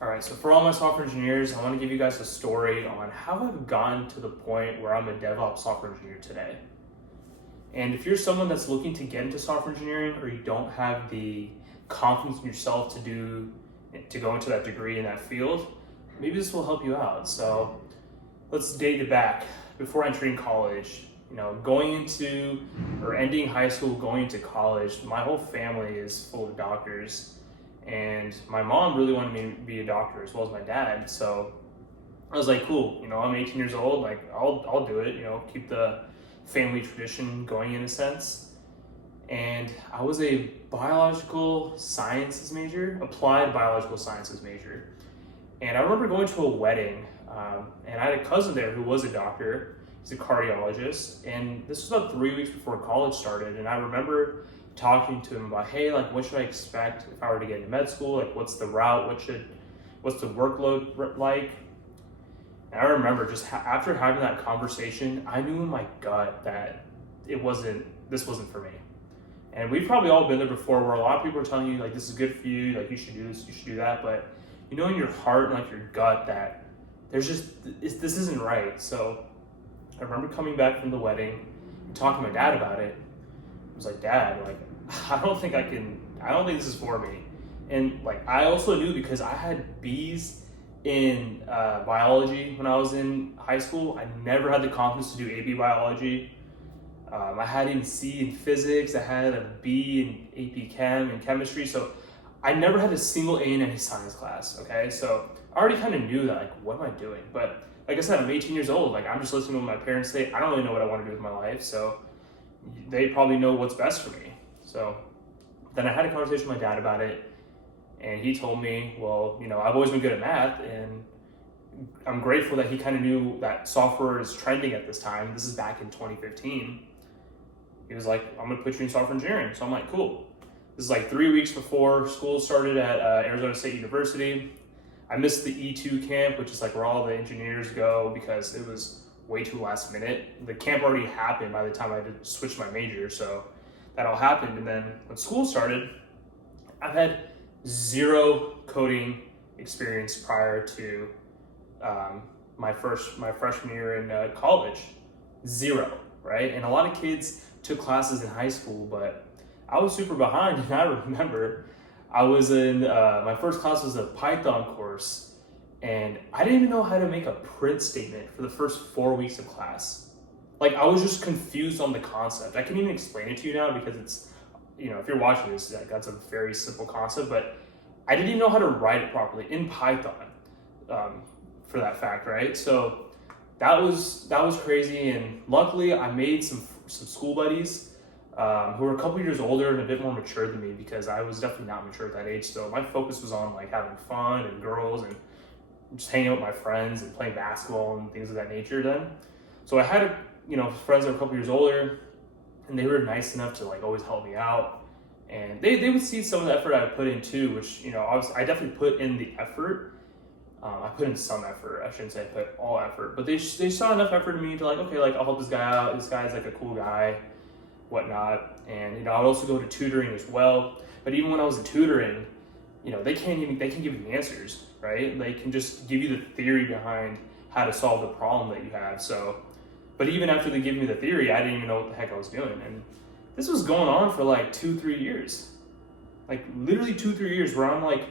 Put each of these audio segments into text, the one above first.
All right, so for all my software engineers, I want to give you guys a story on how I've gotten to the point where I'm a DevOps software engineer today. And if you're someone that's looking to get into software engineering or you don't have the confidence in yourself to go into that degree in that field, maybe this will help you out. So let's date it back before entering college. Going into or ending high school, going into college, my whole family is full of doctors. And my mom really wanted me to be a doctor as well as my dad. So I was like, cool, I'm 18 years old, like I'll do it, keep the family tradition going in a sense. And I was a biological sciences major, applied biological sciences major. And I remember going to a wedding, and I had a cousin there who was a doctor. He's a cardiologist, and this was about 3 weeks before college started. And I remember talking to him about, hey, like, what should I expect if I were to get into med school? Like, what's the route? What's the workload like? And I remember just after having that conversation, I knew in my gut that this wasn't for me. And we've probably all been there before, where a lot of people are telling you, like, this is good for you, like, you should do this, you should do that. But in your heart and like your gut that this isn't right. So I remember coming back from the wedding and talking to my dad about it. I was like, Dad, like, I don't think this is for me. And like, I also knew, because I had B's in biology when I was in high school. I never had the confidence to do AP biology. I had an C in physics. I had a B in AP Chem and chemistry. So I never had a single A in any science class. Okay, so I already kind of knew that, like, what am I doing? But like I said, I'm 18 years old. Like, I'm just listening to what my parents say. I don't really know what I want to do with my life. So they probably know what's best for me. So then I had a conversation with my dad about it, and he told me, well, I've always been good at math, and I'm grateful that he kind of knew that software is trending at this time. This is back in 2015. He was like, I'm going to put you in software engineering. So I'm like, cool. This is like 3 weeks before school started at Arizona State University. I missed the E2 camp, which is like where all the engineers go, because it was way too last minute. The camp already happened by the time I had to switch my major, so that all happened. And then when school started, I've had zero coding experience prior to my freshman year in college. Zero, right? And a lot of kids took classes in high school, but I was super behind. And I remember I was in my first class was a Python course, and I didn't even know how to make a print statement for the first 4 weeks of class. Like, I was just confused on the concept. I can't even explain it to you now, because it's, if you're watching this, like, that's a very simple concept, but I didn't even know how to write it properly in Python, for that fact, right? So that was crazy. And luckily I made some school buddies who were a couple years older and a bit more mature than me, because I was definitely not mature at that age. So my focus was on like having fun and girls and just hanging out with my friends and playing basketball and things of that nature then. So I had friends that were a couple years older, and they were nice enough to like always help me out. And they would see some of the effort I put in too, which, I definitely put in the effort. I put in some effort. I shouldn't say I put all effort, but they saw enough effort in me to like, okay, like, I'll help this guy out. This guy's like a cool guy, whatnot. And, I would also go to tutoring as well. But even when I was in tutoring, they can't give you the answers, right? They can just give you the theory behind how to solve the problem that you have. So, but even after they give me the theory, I didn't even know what the heck I was doing. And this was going on for like 2-3 years, like literally 2-3 years, where I'm like,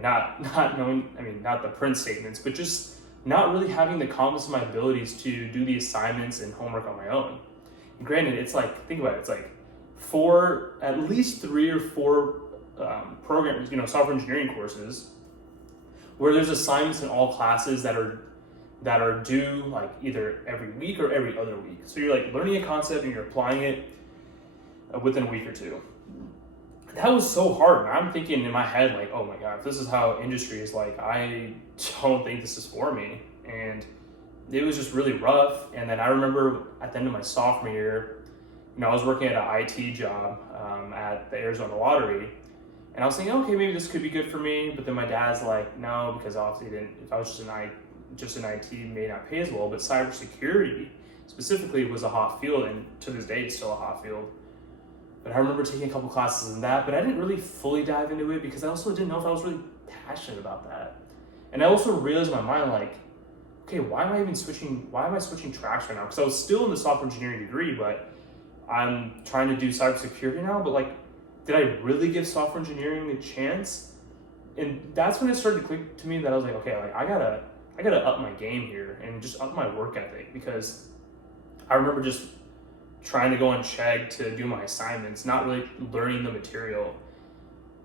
not knowing, not the print statements, but just not really having the confidence in my abilities to do the assignments and homework on my own. And granted, it's like, think about it, it's like at least 3 or 4 programs, software engineering courses, where there's assignments in all classes that are due like either every week or every other week. So you're like learning a concept and you're applying it within a week or two. That was so hard. And I'm thinking in my head, like, oh my God, if this is how industry is, like, I don't think this is for me. And it was just really rough. And then I remember at the end of my sophomore year, I was working at an IT job at the Arizona Lottery. And I was thinking, okay, maybe this could be good for me. But then my dad's like, no, because obviously if I was just in IT, may not pay as well. But cybersecurity specifically was a hot field. And to this day, it's still a hot field. But I remember taking a couple classes in that, but I didn't really fully dive into it, because I also didn't know if I was really passionate about that. And I also realized in my mind, like, okay, why am I switching tracks right now? Because I was still in the software engineering degree, but I'm trying to do cybersecurity now. But like, did I really give software engineering a chance? And that's when it started to click to me that I was like, okay, like I gotta up my game here and just up my work ethic, because I remember just trying to go on Chegg to do my assignments, not really learning the material.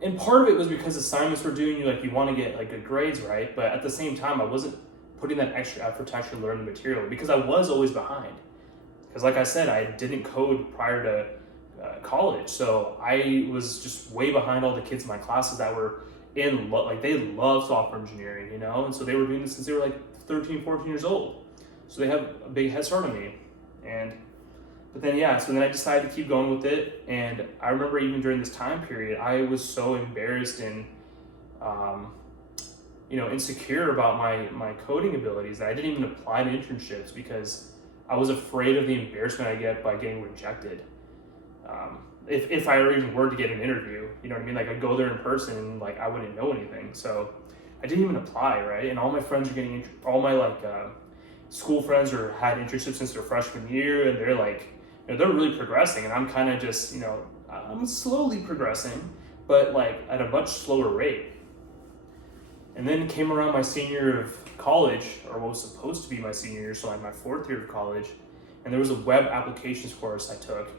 And part of it was because assignments were due and you want to get like good grades, right? But at the same time, I wasn't putting that extra effort to actually learn the material because I was always behind. Because like I said, I didn't code prior to college. So I was just way behind all the kids in my classes that were they love software engineering, and so they were doing this since they were like 13, 14 years old. So they have a big head start on me. But then I decided to keep going with it. And I remember even during this time period, I was so embarrassed and insecure about my coding abilities that I didn't even apply to internships because I was afraid of the embarrassment I get by getting rejected. If I even were to get an interview, you know what I mean? Like I'd go there in person and like I wouldn't know anything. So I didn't even apply, right? And all my friends are all my school friends had internships since their freshman year, and they're like, they're really progressing, and I'm kind of just, I'm slowly progressing, but like at a much slower rate. And then came around my senior year of college, or what was supposed to be my senior year, so like my fourth year of college, and there was a web applications course I took.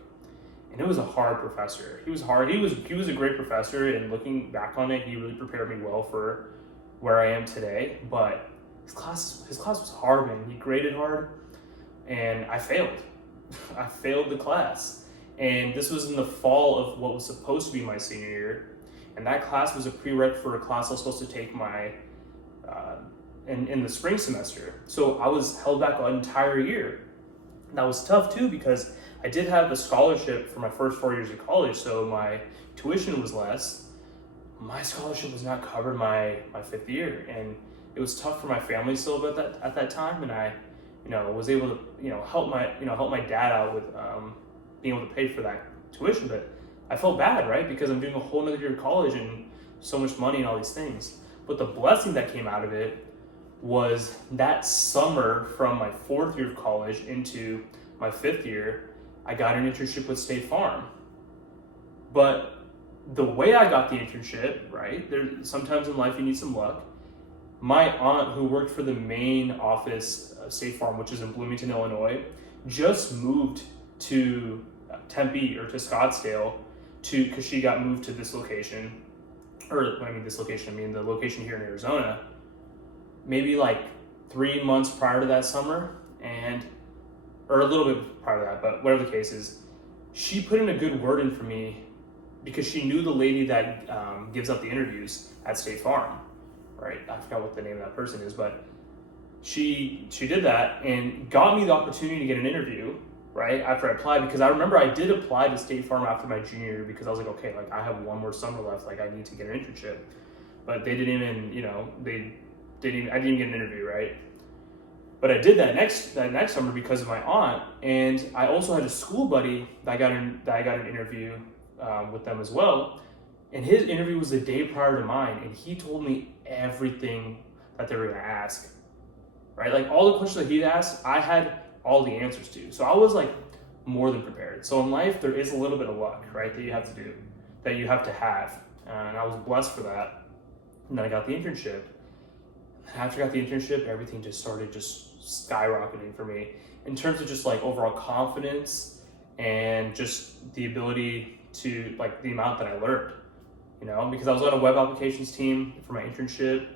And it was a hard professor. He was hard. He was a great professor, and looking back on it, he really prepared me well for where I am today. But his class was hard, man. He graded hard, and I failed. I failed the class. And this was in the fall of what was supposed to be my senior year. And that class was a prereq for a class I was supposed to take in the spring semester. So I was held back an entire year. And that was tough too, because I did have a scholarship for my first 4 years of college, so my tuition was less. My scholarship was not covered my fifth year, and it was tough for my family still at that time. And I, was able to help my dad out with being able to pay for that tuition. But I felt bad, right? Because I'm doing a whole another year of college and so much money and all these things. But the blessing that came out of it was that summer from my fourth year of college into my fifth year, I got an internship with State Farm. But the way I got the internship, right, sometimes in life you need some luck. My aunt, who worked for the main office of State Farm, which is in Bloomington, Illinois, just moved to Tempe or to Scottsdale because she got moved to this location. Or when I mean this location, I mean the location here in Arizona, maybe like 3 months prior to that summer, or a little bit prior to that, but whatever the case is, she put in a good word in for me because she knew the lady that gives out the interviews at State Farm, right? I forgot what the name of that person is, but she did that and got me the opportunity to get an interview, right, after I applied, because I remember I did apply to State Farm after my junior year because I was like, okay, like I have one more summer left, like I need to get an internship. But they didn't even, I didn't even get an interview, right? But I did that next summer because of my aunt, and I also had a school buddy that I got an interview with them as well. And his interview was the day prior to mine, and he told me everything that they were gonna ask, right? Like all the questions that he'd asked, I had all the answers to. So I was like more than prepared. So in life, there is a little bit of luck, right, that you have to have. And I was blessed for that. And then I got the internship. After I got the internship, everything just started skyrocketing for me in terms of just like overall confidence and just the ability to like the amount that I learned, because I was on a web applications team for my internship.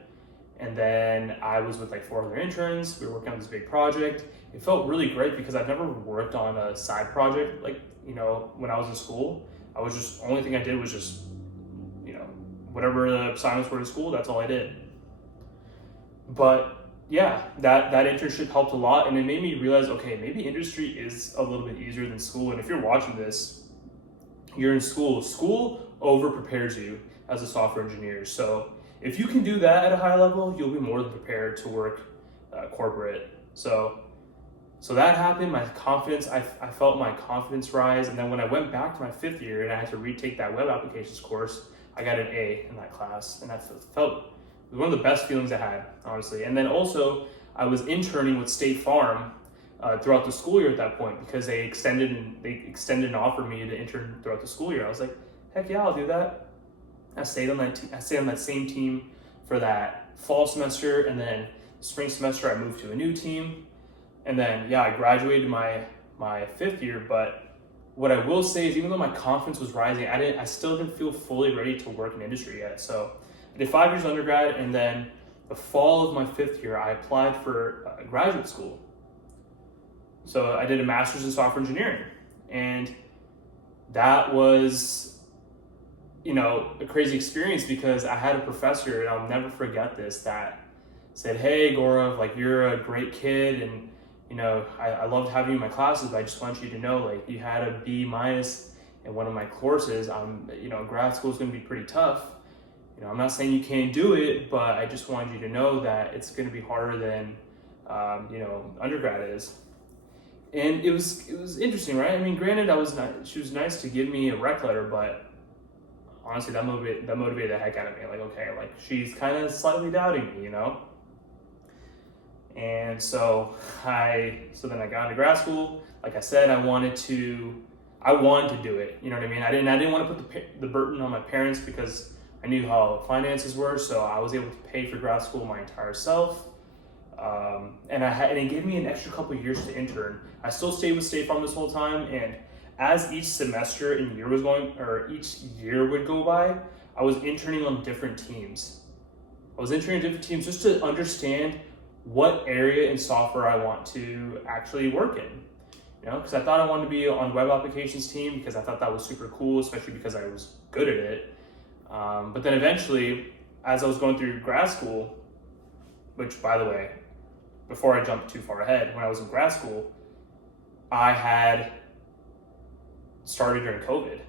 And then I was with like 4 other interns. We were working on this big project. It felt really great because I've never worked on a side project when I was in school. Only thing I did was just, whatever the assignments were in school, that's all I did. But yeah, that internship helped a lot, and it made me realize, okay, maybe industry is a little bit easier than school. And if you're watching this, you're in school. School over prepares you as a software engineer. So if you can do that at a high level, you'll be more than prepared to work corporate. So that happened. My confidence, I felt my confidence rise. And then when I went back to my fifth year and I had to retake that web applications course, I got an A in that class, and that felt was one of the best feelings I had, honestly. And then also, I was interning with State Farm throughout the school year at that point, because they extended and offered me to intern throughout the school year. I was like, heck yeah, I'll do that. I stayed on that same team for that fall semester, and then spring semester I moved to a new team, and then I graduated my 5th year. But what I will say is, even though my confidence was rising, I still didn't feel fully ready to work in industry yet. So I did 5 years undergrad, and then the fall of my 5th year I applied for graduate school. So I did a master's in software engineering, and that was a crazy experience, because I had a professor, and I'll never forget this, that said, "Hey, Gaurav, like, you're a great kid, and I loved having you in my classes, but I just want you to know, like, you had a B- in one of my courses. Grad school is going to be pretty tough. I'm not saying you can't do it, but I just wanted you to know that it's going to be harder than undergrad is." And it was interesting, right? I mean, granted, she was nice to give me a rec letter, but honestly, that motivated the heck out of me. Like, okay, like, she's kind of slightly doubting me, And so then I got into grad school. Like I said, I wanted to do it. You know what I mean? I didn't want to put the burden on my parents, because I knew how finances were. So I was able to pay for grad school my entire self. And it gave me an extra couple of years to intern. I still stayed with State Farm this whole time, and as each semester and year each year would go by, I was interning on different teams. Just to understand what area in software I want to actually work in. Because I thought I wanted to be on web applications team, because I thought that was super cool, especially because I was good at it. But then eventually, as I was going through grad school, which, by the way, before I jumped too far ahead, when I was in grad school, I had started during COVID,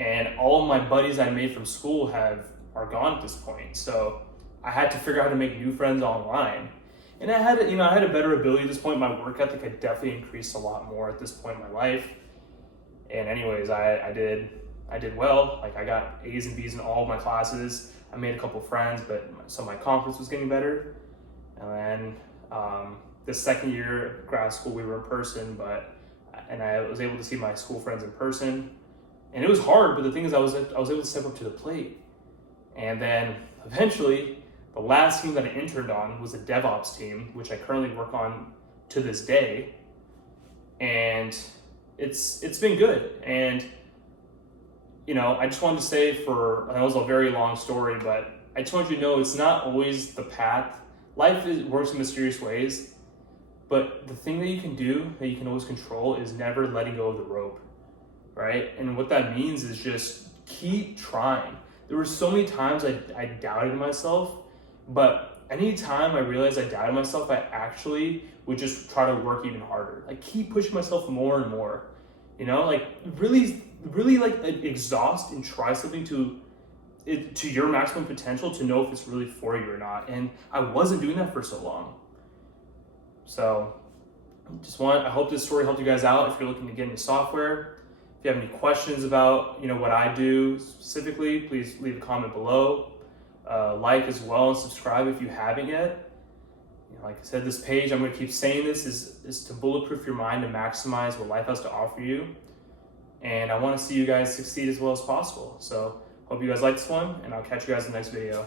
and all of my buddies I made from school are gone at this point. So I had to figure out how to make new friends online, and I had a better ability at this point. My work ethic had definitely increased a lot more at this point in my life. And anyways, I did well. Like, I got A's and B's in all of my classes. I made a couple friends, so my confidence was getting better. And then the second year of grad school, we were in person, and I was able to see my school friends in person, and it was hard. But the thing is, I was able to step up to the plate. And then eventually, the last team that I interned on was a DevOps team, which I currently work on to this day, and it's been good. And I just wanted to say, that was a very long story, but I just want you to know, it's not always the path. Life works in mysterious ways. But the thing that you can do, that you can always control, is never letting go of the rope, right? And what that means is just keep trying. There were so many times I doubted myself, but any time I realized I doubted myself, I actually would just try to work even harder. Like, keep pushing myself more and more, like, really like exhaust and try something to your maximum potential, to know if it's really for you or not. And I wasn't doing that for so long. So I hope this story helped you guys out if you're looking to get into software. If you have any questions about what I do specifically, please leave a comment below. Like as well, and subscribe if you haven't yet. Like I said, this page, I'm going to keep saying this, is to bulletproof your mind and maximize what life has to offer you. And I want to see you guys succeed as well as possible. So hope you guys like this one, and I'll catch you guys in the next video.